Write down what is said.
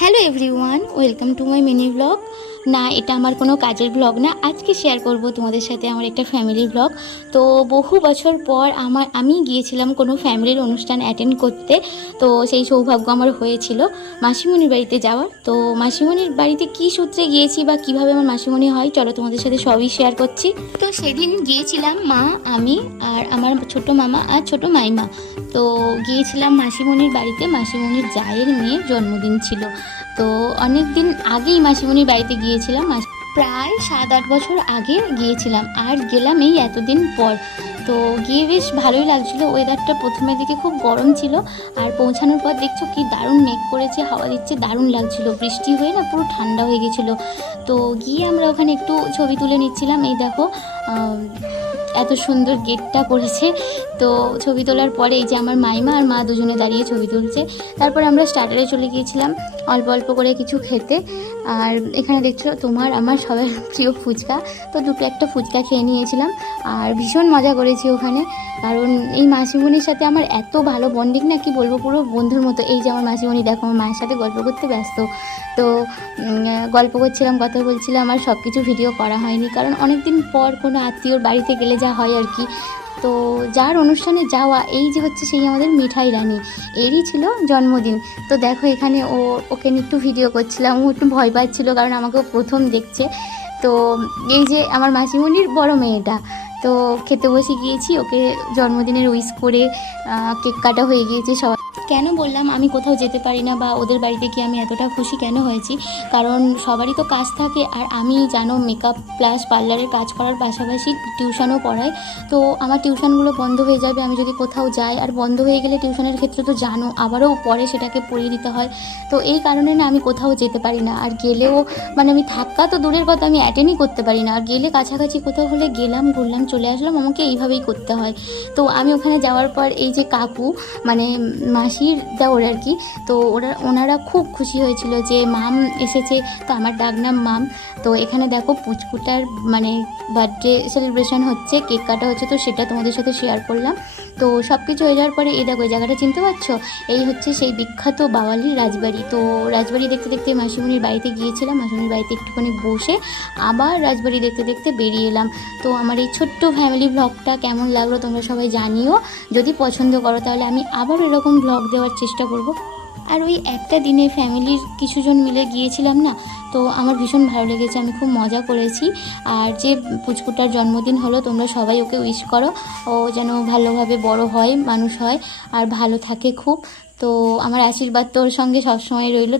Hello everyone, welcome to my mini blog. না, এটা আমার কোনো কাজের ব্লগ না। আজকে শেয়ার করব তোমাদের সাথে আমার একটা ফ্যামিলির ব্লগ। তো বহু বছর পর আমি গিয়েছিলাম কোনো ফ্যামিলির অনুষ্ঠান অ্যাটেন্ড করতে। তো সেই সৌভাগ্য আমার হয়েছিল মাসিমণির বাড়িতে যাওয়ার। তো মাসিমণির বাড়িতে কী সূত্রে গিয়েছি বা কীভাবে আমার মাসিমণি হয়, চলো তোমাদের সাথে সবই শেয়ার করছি। তো সেদিন গিয়েছিলাম মা, আমি আর আমার ছোট মামা আর ছোট মাইমা। তো গিয়েছিলাম মাসিমণির বাড়িতে। মাসিমণির জায়ের মেয়ের জন্মদিন ছিল। তো অনেক দিন আগেই মাসিমণির বাড়িতে গিয়েছিলাম, প্রায় 7-8 বছর আগে গিয়েছিলাম, আর গেলাম এই এতদিন পর। তো গিয়ে বেশ ভালোই লাগছিলো। ওয়েদারটা প্রথমের দিকে খুব গরম ছিল, আর পৌঁছানোর পর দেখছো কি দারুণ মেঘ করেছে, হাওয়া দিচ্ছে, দারুণ লাগছিল। বৃষ্টি হয়ে না পুরো ঠান্ডা হয়ে গেছিলো। তো গিয়ে আমরা ওখানে একটু ছবি তুলে নিচ্ছিলাম। এই দেখো এত সুন্দর গেটটা করেছে। তো ছবি তোলার পরে এই যে আমার মাইমা আর মা দুজনে দাঁড়িয়ে ছবি তুলছে। তারপরে আমরা স্টার্টারে চলে গিয়েছিলাম অল্প অল্প করে কিছু খেতে। আর এখানে দেখছো তোমার আমার সবার প্রিয় ফুচকা। তো দুটো একটা ফুচকা খেয়ে নিয়েছিলাম, আর ভীষণ মজা করেছি ওখানে। কারণ এই মাসিমণির সাথে আমার এত ভালো বন্ডিং, না কি বলবো, পুরো বন্ধুর মতো। এই যে আমার মাসিমণি দেখো আমার মায়ের সাথে গল্প করতে ব্যস্ত। তো গল্প করছিলাম, কথা বলছিলাম, আর সব কিছু ভিডিও করা হয়নি, কারণ অনেক দিন পর কোনো আত্মীয়র বাড়িতে গেলে যা হয় আর কি। তো যার অনুষ্ঠানে যাওয়া, এই যে হচ্ছে সেই আমাদের মিঠাই রানী, এরই ছিল জন্মদিন। তো দেখো এখানে ওকে নিয়ে একটু ভিডিও করছিলাম। ও একটু ভয় পাচ্ছিল, কারণ আমাকেও প্রথম দেখছে। তো এই যে আমার মাসিমণির বড় মেয়েটা, তো খেতে বসে গিয়েছি, ওকে জন্মদিনের উইশ করে কেক কাটা হয়ে গিয়েছে সব। কেন বললাম আমি কোথাও যেতে পারি না বা ওদের বাড়িতে কি আমি এতটা খুশি কেন হয়েছি, কারণ সবারই তো কাজ থাকে, আর আমি জানো মেকআপ প্লাস পার্লারের কাজ করার পাশাপাশি টিউশনও পড়াই। তো আমার টিউশনগুলো বন্ধ হয়ে যাবে আমি যদি কোথাও যাই, আর বন্ধ হয়ে গেলে টিউশনের ক্ষেত্রে তো জানো আবারও পরে সেটাকে পড়িয়ে দিতে হয়। তো এই কারণে না আমি কোথাও যেতে পারি না, আর গেলেও মানে আমি থাকা তো দূরের কথা, আমি অ্যাটেন্ডই করতে পারি না। আর গেলে কাছাকাছি কোথাও হলে গেলাম, ঘুরলাম, চলে আসলাম, আমাকে এইভাবেই করতে হয়। তো আমি ওখানে যাওয়ার পর এই যে কাকু, মানে মাসির দেওর আর কি, তো ওনারা খুব খুশি হয়েছিল যে মাম এসেছে। তো আমার ডাক নাম মাম। তো এখানে দেখো পুচকুটার মানে বার্থডে সেলিব্রেশন হচ্ছে, কেক কাটা হচ্ছে, তো সেটা তোমাদের সাথে শেয়ার করলাম। তো সব কিছু হয়ে যাওয়ার পরে এই দেখো এই জায়গাটা চিনতে পারছো, এই হচ্ছে সেই বিখ্যাত বাওয়ালির রাজবাড়ি। তো রাজবাড়ি দেখতে দেখতে মাসিমণির বাড়িতে গিয়েছিলাম, মাসিমণির বাড়িতে একটুখানি বসে আবার রাজবাড়ি দেখতে দেখতে বেরিয়ে এলাম। তো আমার এই ছোট্ট ফ্যামিলি ব্লগটা কেমন লাগলো তোমরা সবাই জানিও। যদি পছন্দ করো তাহলে আমি আবার এরকম ব্লগ দেওয়ার চেষ্টা করব। আর ওই একটা দিনে ফ্যামিলির কিছুজন মিলে গিয়েছিলাম না, তো আমার ভীষণ ভালো লেগেছে, আমি খুব মজা করেছি। আর যে পুচকুটার জন্মদিন হলো, তোমরা সবাই ওকে উইশ করো, ও যেন ভালোভাবে বড় হয়, মানুষ হয়, আর ভালো থাকে খুব। তো আমার আশীর্বাদ তোর সঙ্গে সবসময় রইল।